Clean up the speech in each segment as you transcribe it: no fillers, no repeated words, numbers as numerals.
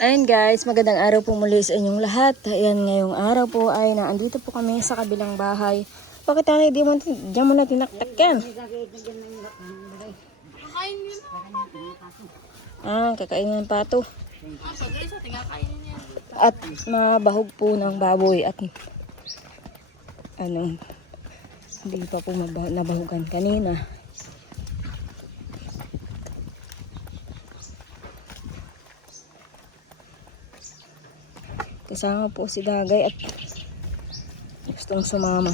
Ayun guys, magandang araw po muli sa inyong lahat. Ayan, ngayong araw po ay naandito po kami sa kabilang bahay. Bakit tayo diyan mo na tinaktak yan? Kakainin ng pato. At mabahog po ng baboy at hindi pa po nabahugan kanina. Kasama po si Dagay at gustong sumama.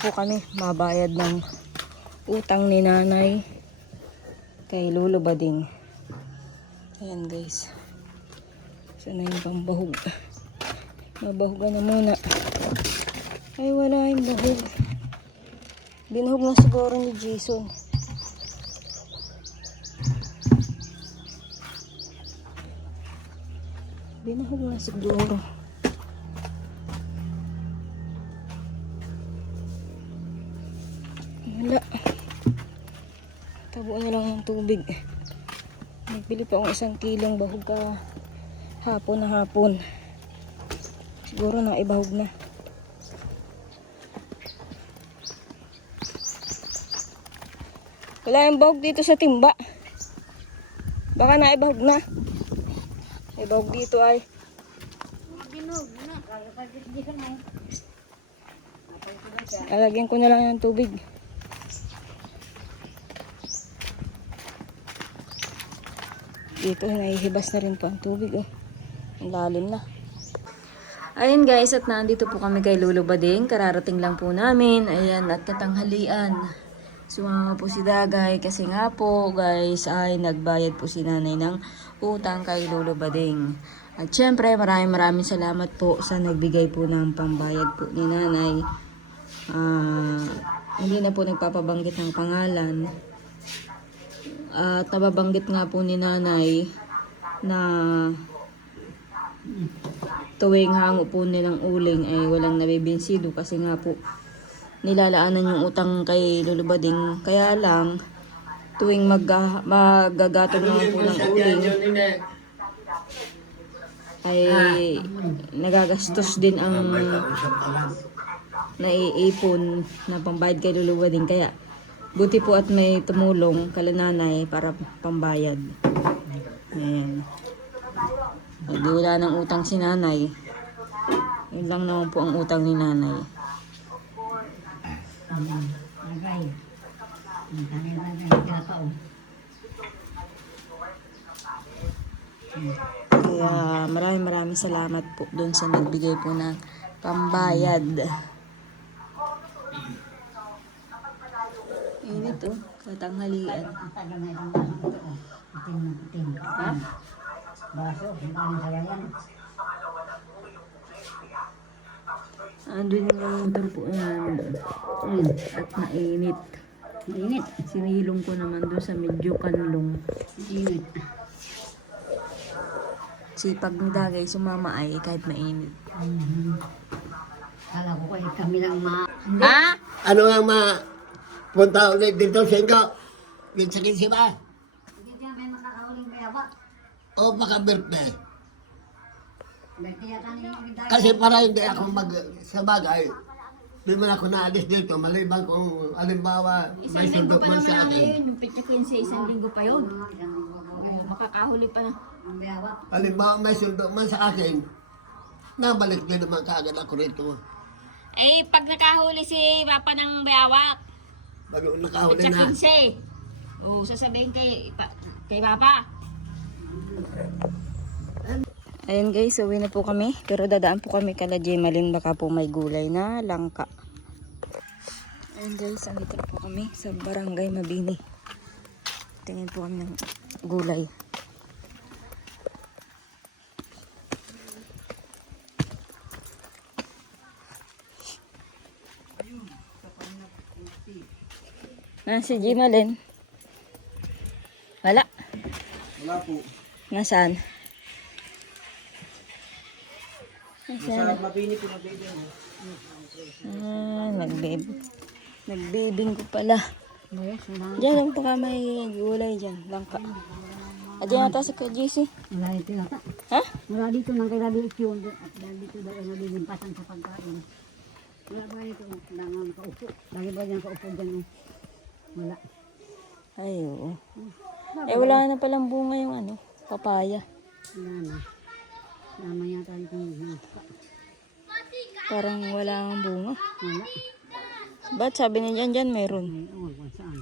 Po kami, mabayad ng utang ni nanay kay Lolo Bading. Ayan guys. So na yung pambahog. Mabahugan na muna. Ay wala yung bahog. Binahog na siguro ni Jason. Binahog na siguro. Wala. Tabo na lang ng tubig. Nagbili pa akong 1 kilong bahog hapon na hapon. Siguro na ibahog na. Wala yung bahog dito sa timba. Baka na ibahog na. Ibahog dito ay. Lalagyan ko na lang ng tubig. Dito nahihibas na rin po ang tubig. Ang lalim na. Ayun guys, at nandito po kami kay Lolo Bading. Kararating lang po namin. Ayan, at katanghalian. Sumama po si Dagay kasi nga po guys ay nagbayad po si nanay ng utang kay Lolo Bading. At syempre maraming salamat po sa nagbigay po ng pambayad po ni nanay. Hindi na po nagpapabanggit ng pangalan. At nababanggit nga po ni nanay na tuwing hango po nilang uling ay walang nabibinsido kasi nga po nilalaanan yung utang kay Lolo Bading. Kaya lang tuwing magagatong naman po ng uling ay nagagastos din ang naiipon na pambayad kay Lolo Bading. Kaya buti po at may tumulong kala nanay para pambayad. Ayan. Di wala ng utang si nanay. Yun lang naman po ang utang ni nanay. Kaya maraming salamat po doon sa nagbigay po ng pambayad. Init katanghalian. Ha? Andun yung motor po yan. At mainit. Mainit. Sinilong ko naman doon sa medyo kanlong. Mainit. Sipag ng Dagay sumama ay kahit mainit. Kala ko kayo kami lang Ha? Ano nga punta ulit dito, Sengo? Yung sakit siya ba? Hindi niya may makakauling mayaba. O baka birthday? Nagtiyatan niyo yung dahil. Kasi para hindi ako sa bagay, di man ako naalis dito, maliban kung alimbawa may sundok man sa akin. Yung pitya 15, 1 linggo pa yun. Makakahuli pa na. Ang mayaba. Halimbawa may sundok man sa akin, nabalik din naman kaagad ako rito. Eh, pag nakahuli si Papa ng bayawak, Bago nakahuli pitya na. 15. Sasabihin kay Papa. Ayun guys, uwi na po kami. Pero dadaan po kami kala Jemalyn, baka po may gulay na langka. Ayun guys, andito na po kami sa Barangay Mabini. Tingin po kami ng gulay. Si Jemalyn? Wala. Wala po. Nasaan? Masarap mabini po na baby. Nagbibing ko pala. Diyan lang baka may gulay dyan. Langka. Ayan yata si Kuya JC. Wala dito yata. Ha? Wala dito nang kay Daddy yun. At dahil dito daw ay nalilimpasan sa pagkain. Wala ba dito? Langan kaupo. Lagi ba dyan kaupo dyan? Wala. Ay, oo. Eh, wala na palang bunga yung ano, papaya. Wala na. Sama yata dito yung Parang wala ang bunga. wala. Ba't sabi niya dyan meron? Ay, kung saan.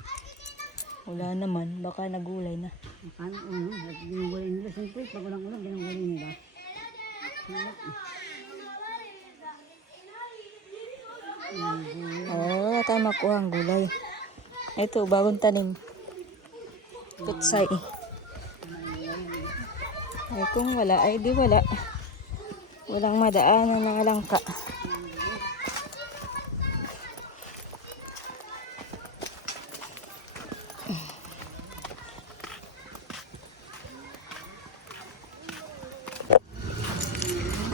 Wala naman, baka nagulay na. Paano, at ginugulay nila. Siyempre, pag walang ulam, ginugulay nila. Wala. Oo, wala tayo makuha ang gulay. Ito, bagong tanim. Putsay. Ay, kung wala, ay di wala. Walang madaanan ng langka.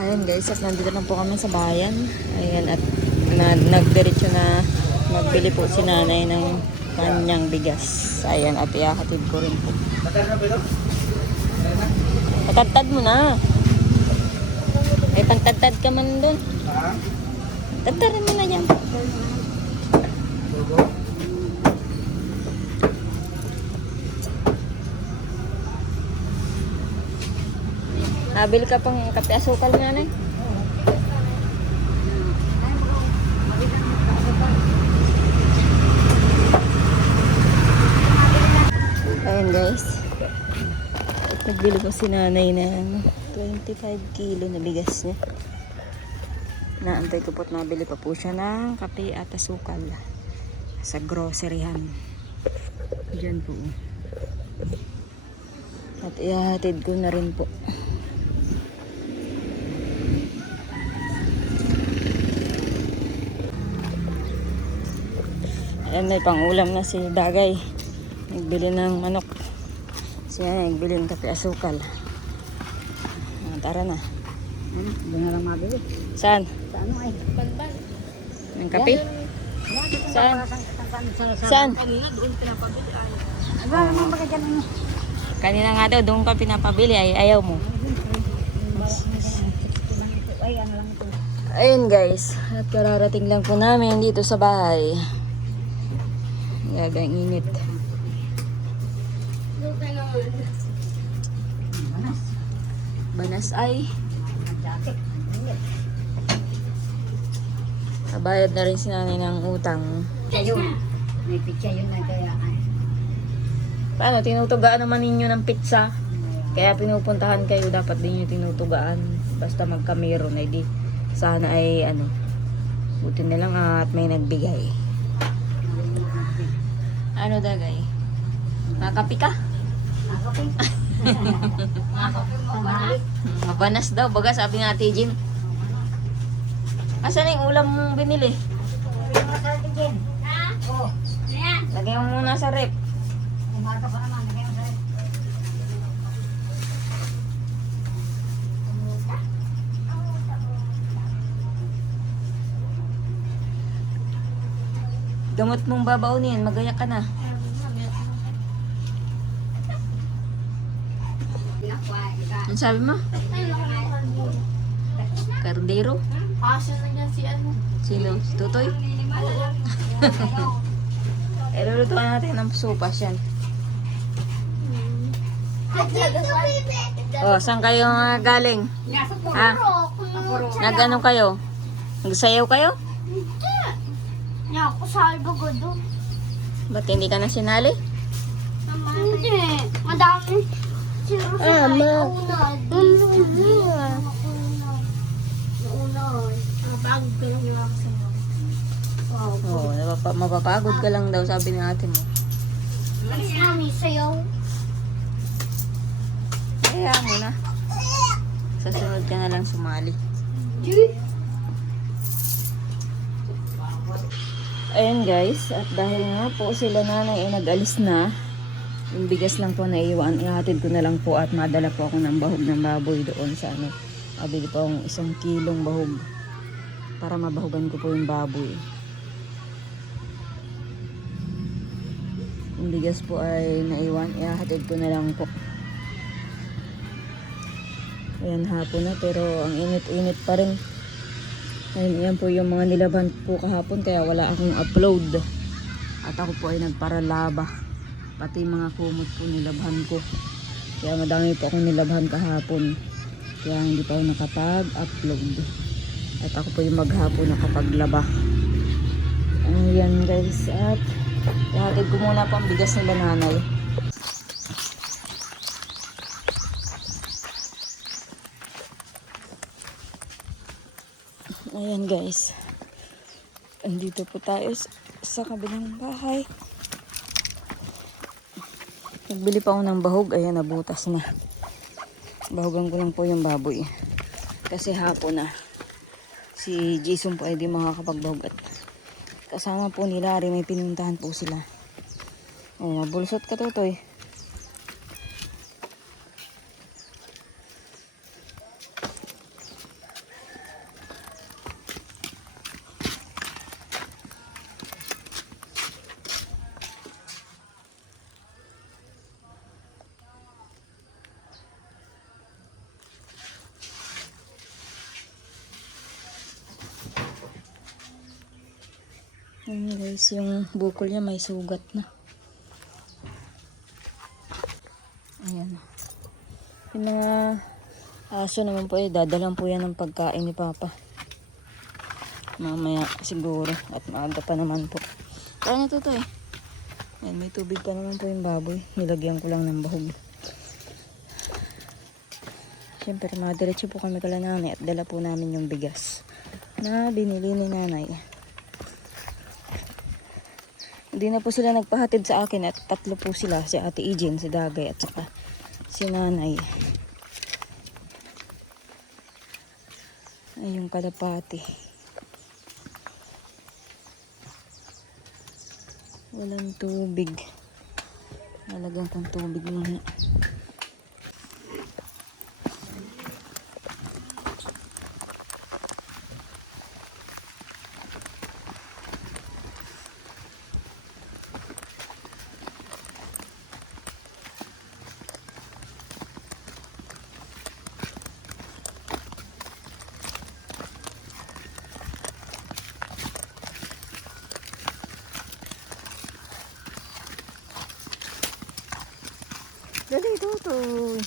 Ayan guys, at nandito na po kami sa bayan. Ayan, at nagdiretso na nagbili po si nanay ng kanyang bigas. Ayan, at ihahatid ko rin po. Patagtad mo na. May pagtagtad ka man doon. Tagtarin mo na yan. Nabil ka pang kape asukal nanay. Ayan guys. Nagbili ko si nanay ng 25 kilo na bigas niya. Naantay ko po't nabili pa po siya ng kape at asukal sa groceryhan. Diyan po. At ihahatid ko na rin po. Ayan, may pangulam na si Dagay. Nagbili ng manok. Siya nagbili ng kape asukal. Tara na. Doon na lang mabili. Saan? Sa ano ay? Balbal. Ng kape? Saan? Saan? Wala naman baga dyan ano. Kanina nga daw, doon ka pinapabili. Ay, ayaw mo. Ay, ano lang ito. Ayun guys. At kararating lang po namin dito sa bahay. Gagang init. Banas ay. Nabayad na rin si nanay ng utang. Ayun. May pizza yun na kaya. Paano? Tinutugaan naman ninyo ng pizza. Kaya pinupuntahan kayo. Dapat din nyo tinutugaan. Basta magkameron ay di. Sana ay ano. Buti na lang at may nagbigay. Ano Dagay? Makapi ka? Makapi. Mabanas daw. Baga sabi ni Ate Jean. Asan na yung ulam mong binili? Lagay mo muna sa rep. Gamot mong babaunin, magayak ka na. Ano sabi mo? Kardero? Asya na dyan si ano. Sino? Si Tutoy? Eh, lulutuan natin ng sopas yan. Oh, saan kayo galing? Ha? Nag-ano kayo? Nagsayaw kayo? Niya ako sa Albagodo. Ba't hindi ka na sinali? Hindi. Madami. Sino sa naunad? Naunad. Bago ka lang yung ako sa'yo. Oo, mapapagod ka lang daw, sabi ng ate mo. Mami, sayaw. Kaya mo na. Sa sunod ka na lang sumali. Ayan guys, at dahil nga po sila nanay ay nag-alis na, yung bigas lang po na iwan, ihatid ko na lang po at madala po ako ng bahog ng baboy doon sa ano. Abili po akong 1 kilong bahog para mabahugan ko po yung baboy. Yung bigas po ay naiwan, ihatid ko na lang po. Ayan, hapon na pero ang init-init pa rin. Ayun, yan po yung mga nilaban po kahapon kaya wala akong upload. At ako po ay nagparalaba. Pati mga kumot po nilabhan ko. Kaya madami po akong nilabhan kahapon. Kaya hindi pa ako nakapag-upload. At ako po yung maghapon nakapaglaba. Ayan guys. At ihatid ko muna po ang bigas nila nanay. Ayan guys. Andito po tayo sa kabilang bahay. Nagbili pa ako ng bahog. Ayan, nabutas na. Bahogan ko lang po yung baboy. Kasi hapon na. Si Jason po ay di makakapagbahog. At kasama po nila rin may pinuntahan po sila. Oh, mabulsot ka Totoy. Ayan guys, yung bukol niya may sugat na. Ayan. Yung mga aso naman po dadalan po yan ng pagkain ni Papa. Mamaya siguro at maaga pa naman po. Kaya na to eh. Ayan, may tubig pa naman po yung baboy. Nilagyan ko lang ng bahog. Siyempre, madiretso po kami kala nanay at dala po namin yung bigas na binili ni nanay. Hindi na po sila nagpahatid sa akin at tatlo po sila. Si Ate Ijin, si Dagay at saka si Nanay. Ay, yung kalapati. Walang tubig. Lalagyan kong tubig muna. Dali, Totoy.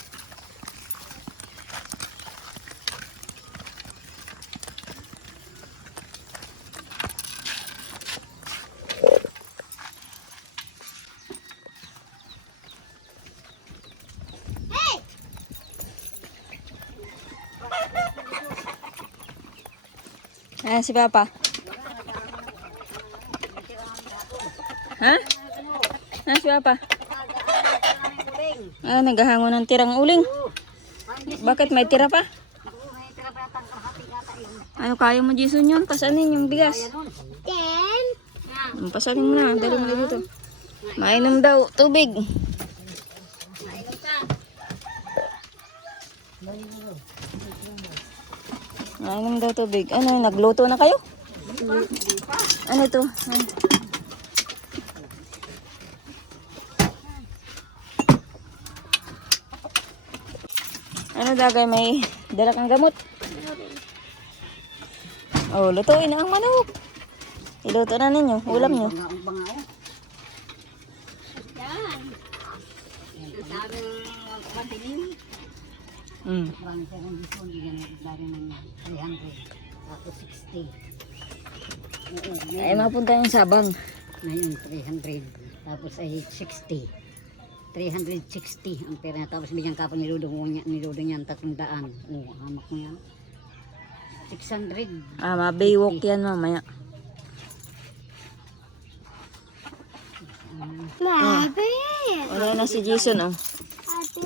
Ayan si Papa. Ha? Ayan si Papa. Ah, naghahango ng tirang uling. Bakit may tira pa? Ano kaya mo, Jason, yun? Pasanin yung bigas. Pasanin mo na. Dali mo na dito. Mainom daw. Tubig. Mainom daw tubig. Ano, nagluto na kayo? Ano ito? Ano Dagay, may dala kang gamot? Oh, lutuin na ang manok. Iluto na ninyo, ulam nyo. Yan. Ang daming madilim. Marami siya ng discount, bigyan natin lagi ng 300, tapos 60. Ay, mapunta yung sabang. Ngayon, 300, tapos ay 60. 360 ang pera niya. Tapos bigyan ka pa ni Ludo niyan 300. Oh, hamak mo yan. 600. Ah, mabaywalk yan mamaya. Mabe! Wala na si Jason, oh. Ate!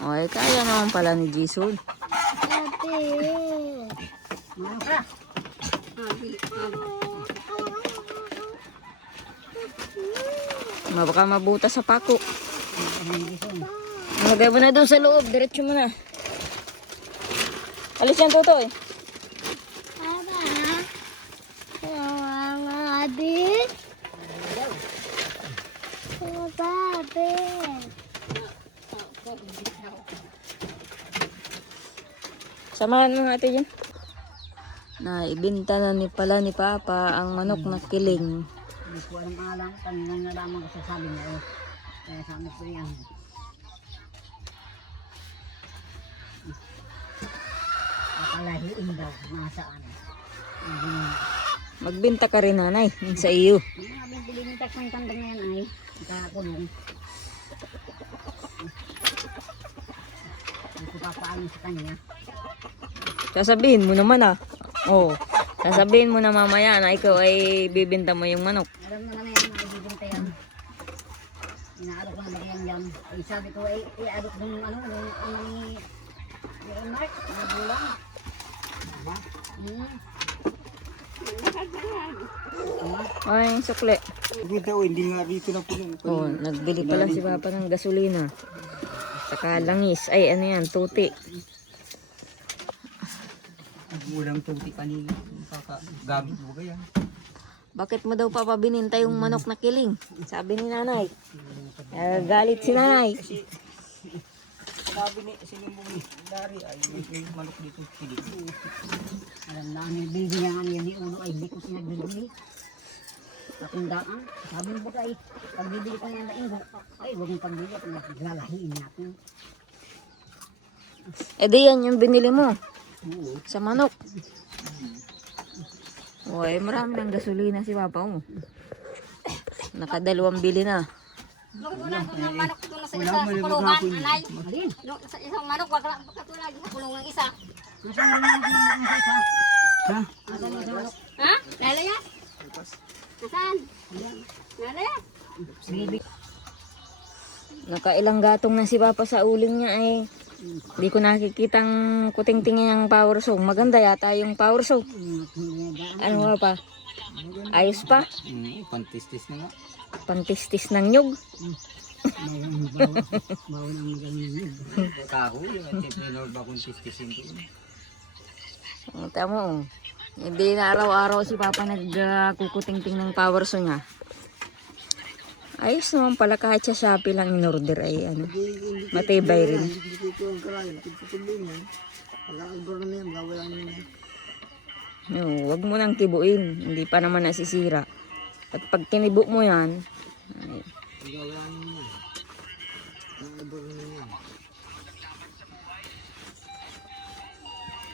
Okay, kaya naman pala ni Jason. Ate! Baka mabutas sa pako. Lagay mo na doon sa loob. Diretso mo na. Alis yan, Totoy. Aba! Mga abe! Mga abe! Samahan mo nga ate dyan. Naibinta na ni Papa ang manok na kiling. Hindi ko alam. Kanina na lamang kasi sabi niya eh. Kaya sabi ko yan. Akalahiin daw. Nasaan. Magbinta ka rin nanay, yung sa iyo. Ang bilinig ng tandang na yan ay nakakulong. Hindi ko papaano sa kanya. Sasabihin mo naman ah. Oo. Sasabihin mo na mamaya na ikaw ay bibinta mo yung manok. Alam mo naman yan, maibibinta yan. Inaarok ko naman yan. Ay sabi ko, iarok mo yung ano, yung mark, yung bulang. Ay, sukle. Hindi nga dito na po. Oh, nagbili pala si Papa ng gasolina. Saka langis. Ay, ano yan, tuti. Ulang tuti kanina. Gamit mo ba yan? Bakit mo daw Papa bininta yung manok na kiling? Sabi ni nanay. Galit si nanay. Sabi ni sinumbong ni Dari ay may manok dito kilig. Alam na, nilbili niya nga niya ni Uno ay hindi ko sinagbili. Akong daan, sabi mo ba ay, pagbibili ka ng daing, ay huwag mong pagbili at naglalahiin natin. Eh di yan yung binili mo. Sa manok. Uy, marami ng gasolina si Papa mo. Nakadalawang bili na. Wala ko ng manok doon sa isa sa kulungan, anay. Doon sa isang manok, wag lang katulad sa kulungan isa. Ha? Ha? Lala yan? Nasaan? Lala yan? Nakailang gatong na si Papa sa uling niya ay di ko nakikitang kuting-tingin ang power saw. Maganda yata yung power saw. Ano nga pa? Ayos pa? Pantistis na nga. Pantistis ng nyug. Kahoy yung tinor ba kung tistisin ko. Tama oh. Hindi na araw-araw si Papa nagkukuting-ting ng power saw niya. Ayos naman pala kahit sa Shopee lang in order ay ano. Matibay rin. No, wag mo nang kibuin. Hindi pa naman nasisira. At pag kinibo mo yan, ay,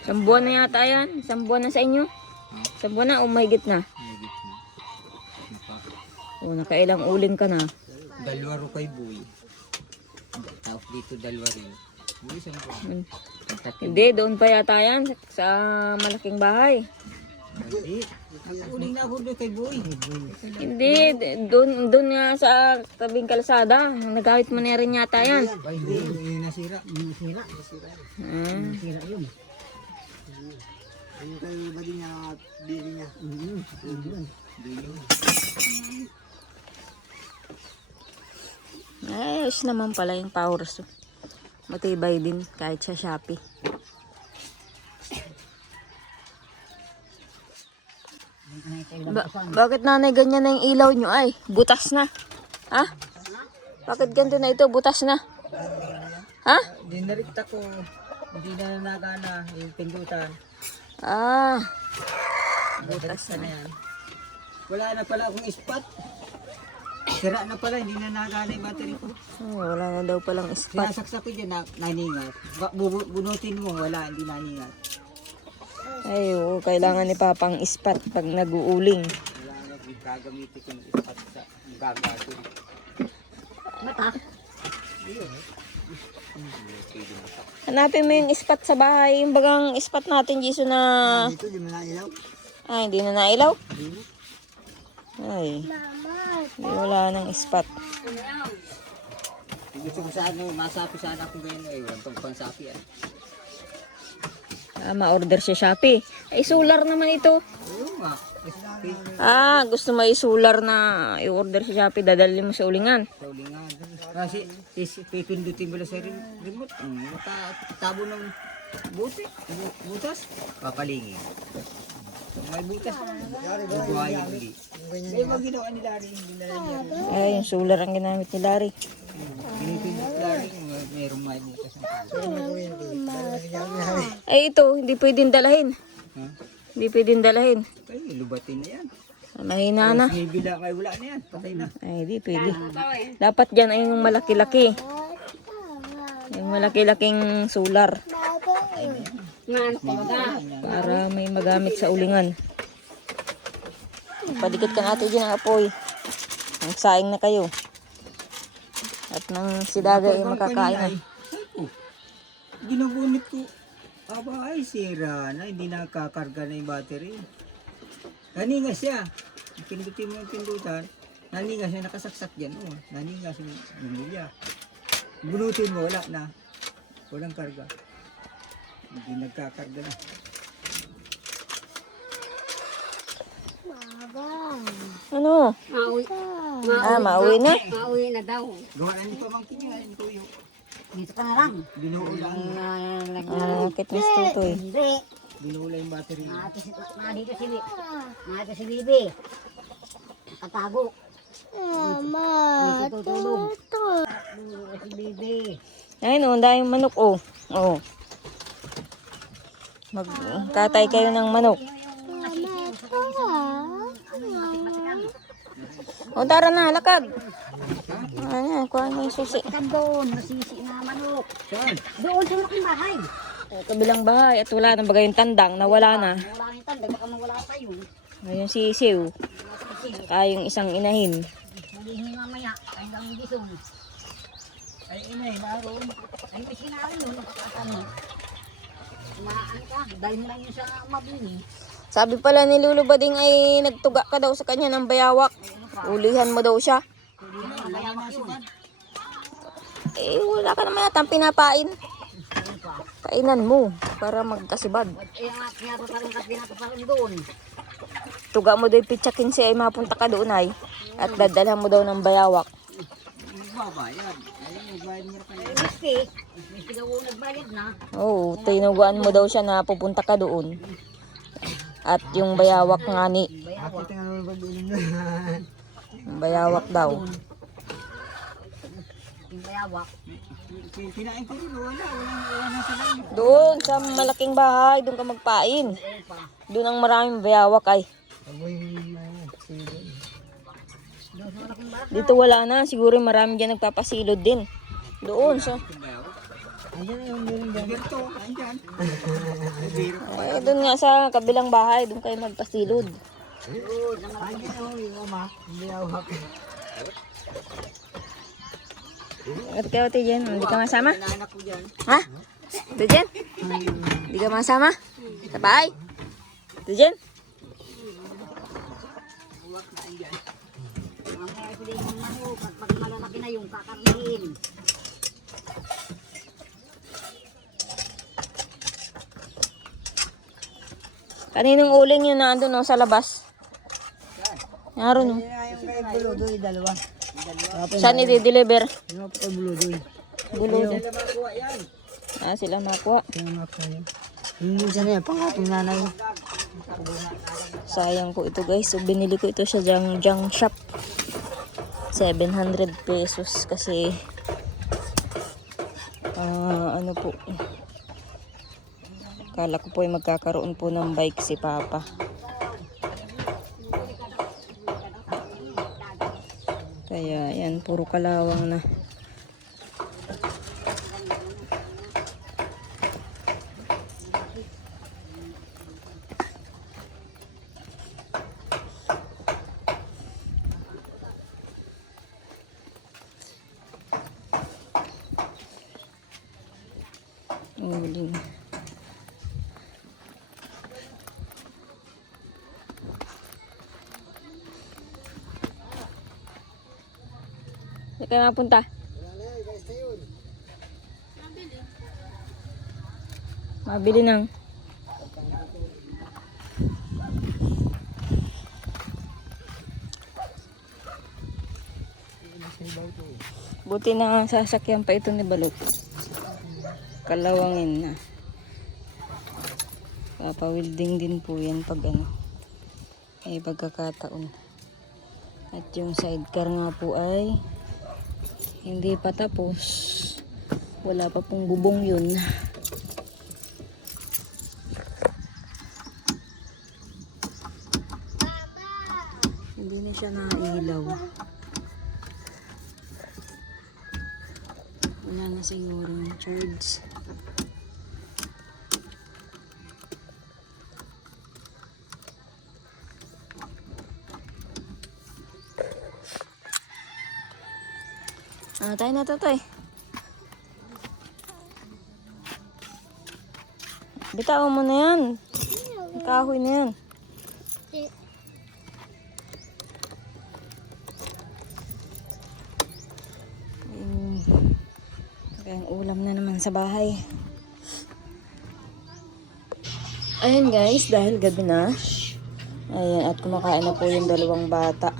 isang buwan na yata yan. Isang buwan na sa inyo. Isang buwan na o mahigit na. O, nakailang uling ka na. Dalawa ro kay Boy. Tapos dito dalawa rin. Boy, saan ko? Hindi, doon pa yata yan. Sa malaking bahay. Hindi. Uling na ako doon kay Boy. Hindi, doon nga sa tabing kalsada. Nagkawit mo na rin yata yan. Ay, hindi. Yung nasira. Sira yun. Ano kayo ba din niya bili niya? Ayos naman pala yung power saw. Matibay din kahit sa Shopee. Bakit nanay ganyan na yung ilaw nyo? Ay, butas na. Ha? Bakit ganito na ito? Butas na. Ha? Dinarikta ko. Hindi na nagana yung pindutan. Ah, Butas na yan. Wala na pala akong spot. Sira na pala, hindi na nagana yung battery ko. wala na daw palang spot. Sinasaksak ko dyan, naningat. Bunutin mo, wala, hindi naningat. Ay, oo, kailangan ni Papang spot pag nag-uuling. Wala na kung gagamitin ko ng spot sa gagawin. Mata. Hanapin mo yung spot sa bahay. Yung bagang spot natin, Jisoo, na... Dito, di mo na ilaw. Ay, hindi na nailaw? Ay, hindi, wala nang spot. Gusto ko sana, masapi sana kung ganyan. Eh, walang pangsapi ah. Ma-order sa Shopee. Ay, solar naman ito. Oo nga. Gusto mo i-solar na i-order sa Shopee, dadalhin mo sa ulingan. Sa ulingan. Kasi pipindutin mo lang sa remote. Nakatabo ng butas. Papalingin. May butas. Bubuhayin uli. Ay, wag ginawa ni Larry. Hindi na lang niya. Ay, yung solar ang ginamit ni Larry. Pinipindut Larry. Mayroong may butas. Ay, ito, hindi pwedeng dalahin. Ha? Hindi pwedeng dalahin. Ay, lubatin na yan. Mahina na. May bila kayo, wala na yan. Patay na. Ay, hindi pwede. Dapat dyan ay yung malaki-laki. Yung malaki-laking solar. Para may magamit sa ulingan. Padikit ka natin dyan ang apoy. Ang saing na kayo. At nang si Daga ay makakain na. Ay, ko. Ginagunit ko. Aba, ay, sira na. Hindi nakakarga na yung battery. Naningas siya. Pindutin mo yung pindutan. Naningas siya, nakasaksak dyan. Oh. Naningas yung bumilya. Bunutin mo, wala na. Walang karga. Hindi nagkakarga na. Ano? Mauwi. Mauwi na. Mauwi na daw. Gawa na ni pamangkin niya. Yung tuyo. Dito ka na lang. Binuo lang. Kit Miss Tutoy. Hindi. Binuo lang yung battery. Dito si Bibi. Nakatago. Dito tutulog. Dito si Bibi. Ay, no, dahil manok, oh. Oh. Magkatay kayo ng manok. O, tara na, lakad. Ano, kuha mo yung susi. Kan doon, masisi na manok. Saan? Doon sa malaking bahay. O, kabilang bahay at wala na bagay yung tandang, nawala na. Wala nang tanda, baka mawala tayo. Ngayon sisiw. Kaya yung isang inahin. Malihin mamaya, hanggang gisong. Ay, inay, naroon. Ay, may sinabi nun, ano. Kumaan ka, dahil lang yun sa mabini. Sabi pala ni Lulu Bading ay nagtuga ka daw sa kanya ng bayawak. Ulihan mo daw siya. Eh, wala ka naman yata ang pinapain. Kainan mo para magkasibad. Eh, nga, pinapaparang ka, pinapaparang doon. Tuga mo daw yung pitsa 15 ay mapunta ka doon ay. At dadalhan mo daw ng bayawak. Babayad. Ayun, nagbayad mo kayo. Eh, miski daw nagbayad na. Oo, tinuguan mo daw siya na pupunta ka doon. At yung bayawak nga ni. Bakit nga naman pag-uling na? Yung bayawak daw. Yung bayawak. Kinain ko rin, wala na sa lang. Doon sa malaking bahay, doon ka magpain. Doon ang maraming bayawak ay. Dito wala na, siguro marami dyan nagpapasilod din. Doon so. Andiyan na yung meron dyan. Ganito, andyan. Eh, doon nga sa kabilang bahay, doon kayo magpasilod. Andyan na yung ama. Hindi awak. At kayo, Tijen, hindi ka masama? Anak ko dyan. Ha? Tijen? Hindi ka masama? Sa bahay? Tijen? Mamaya sila yung manok, at pag malalaki na yung kakarnihin. Kaninong uling yun na andun no, sa labas? Naroon no. Yung kay Buludoy, dalawa. Saan i-deliver? Yung kay Buludoy. Buludo. Sila makuha yan. Sila makuha. Yung makuha yan. Yung minsan na yan, pangatong nanay. Sayang po ito guys. So binili ko ito sa junk shop. 700 pesos kasi ano po. Kala ko po ay magkakaroon po ng bike si Papa. Kaya yan, puro kalawang na. Uling. Saan kayo mapunta? Mabili ng buti na sasakyan pa ito ni Balot. Kalawangin na. Papawilding din po yan pag ano. May pagkakataon. At yung sidecar nga po ay hindi pa tapos. Wala pa pong bubong yun. siya na ilaw. Wala na siguro yung charge. Tayo na to, Toy. Bitawan mo na yan. Ang kahoy na yan. Kayang ulam na naman sa bahay. Ayan guys, dahil gabi na. Ayan, at kumakain na po yung dalawang bata.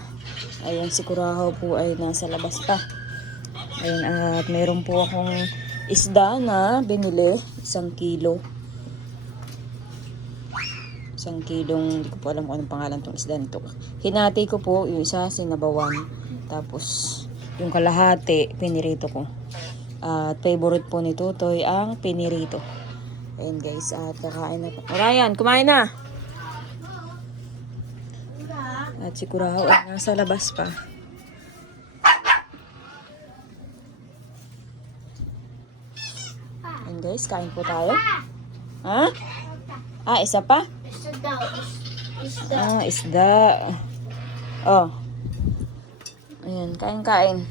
Ayan, si Kurahaw po ay nasa labas pa. Ayan, at mayroon po akong isda na binili. 1 kilo. 1 kilong, hindi ko po alam kung anong pangalan tong isda nito. Hinati ko po, yung isa sinabawan. Tapos, yung kalahati, pinirito ko. At favorite po ni Tutoy ang pinirito. Ayan guys, at kakain na po. Ryan, kumain na! At si Kurahaw ay nasa labas pa. Ayan guys, kain po tayo. Ha? Isa pa? Isda. Oh. Ayan, kain-kain.